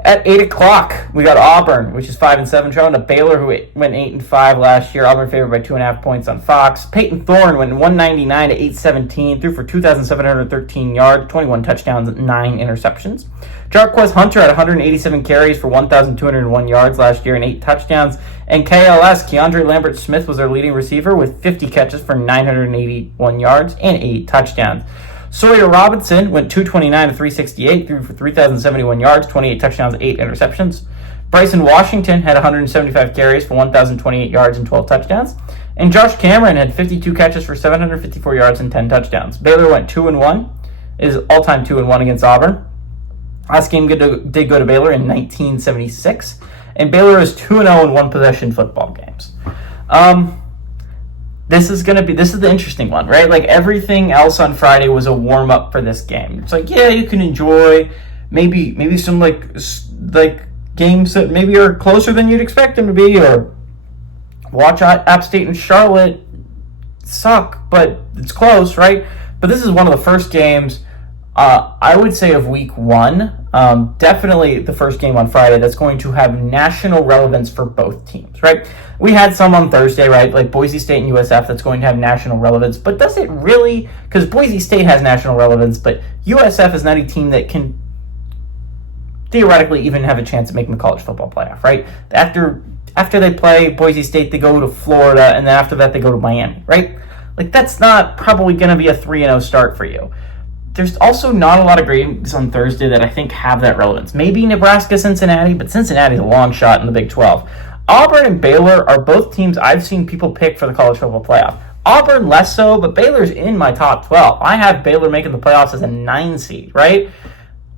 At 8 o'clock, we got Auburn, which is 5-7, traveling to Baylor, who went 8-5 last year. Auburn favored by 2.5 points on Fox. Peyton Thorne went 199 to 817, threw for 2,713 yards, 21 touchdowns, 9 interceptions. Jarquez Hunter had 187 carries for 1,201 yards last year and 8 touchdowns. And KLS, Keandre Lambert-Smith, was their leading receiver with 50 catches for 981 yards and 8 touchdowns. Sawyer Robinson went 229 to 368, threw for 3,071 yards, 28 touchdowns, 8 interceptions. Bryson Washington had 175 carries for 1,028 yards and 12 touchdowns. And Josh Cameron had 52 catches for 754 yards and 10 touchdowns. Baylor went 2-1, is all-time 2-1 against Auburn. Last game did go to Baylor in 1976. And Baylor is 2-0 in one-possession football games. This is the interesting one, right? Like, everything else on Friday was a warm-up for this game. It's like, yeah, you can enjoy maybe some like games that maybe are closer than you'd expect them to be, or watch App State and Charlotte suck, but it's close, right? But this is one of the first games, I would say, of week 1. Definitely the first game on Friday that's going to have national relevance for both teams, right? We had some on Thursday, right? Like Boise State and USF, that's going to have national relevance. But does it really? Because Boise State has national relevance, but USF is not a team that can theoretically even have a chance of making the college football playoff, right? After they play Boise State, they go to Florida, and then after that they go to Miami, right? Like, that's not probably going to be a 3-0 start for you. There's also not a lot of games on Thursday that I think have that relevance. Maybe Nebraska-Cincinnati, but Cincinnati's a long shot in the Big 12. Auburn and Baylor are both teams I've seen people pick for the college football playoff. Auburn less so, but Baylor's in my top 12. I have Baylor making the playoffs as a 9 seed, right?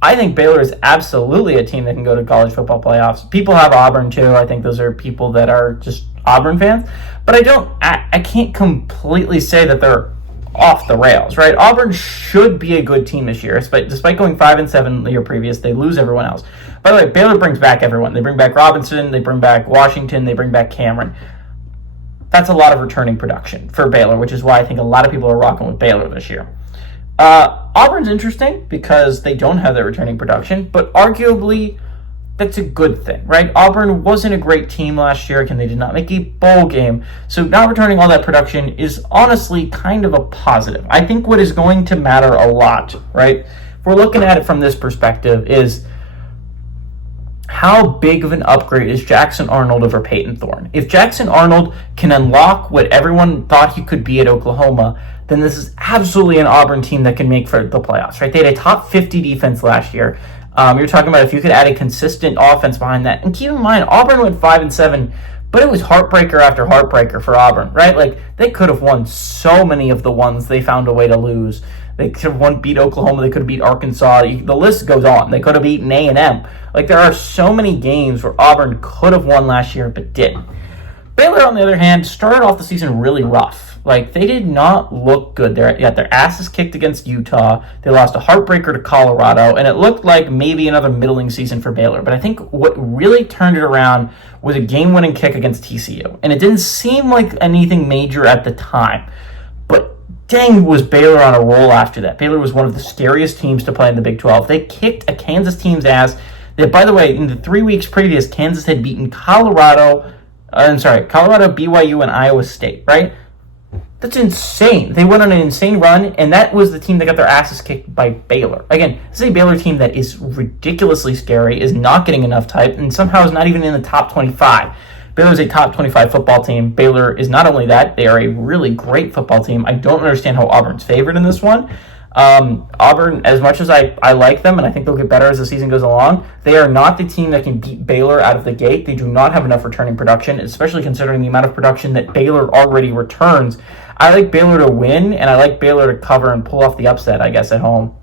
I think Baylor is absolutely a team that can go to college football playoffs. People have Auburn too. I think those are people that are just Auburn fans. But I can't completely say that they're off the rails, right? Auburn should be a good team this year, despite going 5-7 the year previous. They lose everyone else. By the way, Baylor brings back everyone. They bring back Robinson, they bring back Washington, they bring back Cameron. That's a lot of returning production for Baylor, which is why I think a lot of people are rocking with Baylor this year. Auburn's interesting because they don't have that returning production, but arguably that's a good thing, right? Auburn wasn't a great team last year, and they did not make a bowl game. So not returning all that production is honestly kind of a positive. I think what is going to matter a lot, right? If we're looking at it from this perspective, is how big of an upgrade is Jackson Arnold over Peyton Thorne? If Jackson Arnold can unlock what everyone thought he could be at Oklahoma, then this is absolutely an Auburn team that can make for the playoffs, right? They had a top 50 defense last year. You're talking about if you could add a consistent offense behind that. And keep in mind, Auburn went 5-7, but it was heartbreaker after heartbreaker for Auburn, right? Like, they could have won so many of the ones they found a way to lose. They could have beat Oklahoma. They could have beat Arkansas. The list goes on. They could have beaten A&M. Like, there are so many games where Auburn could have won last year but didn't. Baylor, on the other hand, started off the season really rough. Like, they did not look good. They got their asses kicked against Utah. They lost a heartbreaker to Colorado, and it looked like maybe another middling season for Baylor. But I think what really turned it around was a game-winning kick against TCU. And it didn't seem like anything major at the time. But dang, was Baylor on a roll after that. Baylor was one of the scariest teams to play in the Big 12. They kicked a Kansas team's ass. That, by the way, in the 3 weeks previous, Kansas had beaten Colorado, BYU, and Iowa State, right? That's insane. They went on an insane run, and that was the team that got their asses kicked by Baylor. Again, this is a Baylor team that is ridiculously scary, is not getting enough type, and somehow is not even in the top 25. Baylor is a top 25 football team. Baylor is not only that, they are a really great football team. I don't understand how Auburn's favored in this one. Auburn, as much as I like them, and I think they'll get better as the season goes along, they are not the team that can beat Baylor out of the gate. They do not have enough returning production, especially considering the amount of production that Baylor already returns. I like Baylor to win, and I like Baylor to cover and pull off the upset, I guess, at home.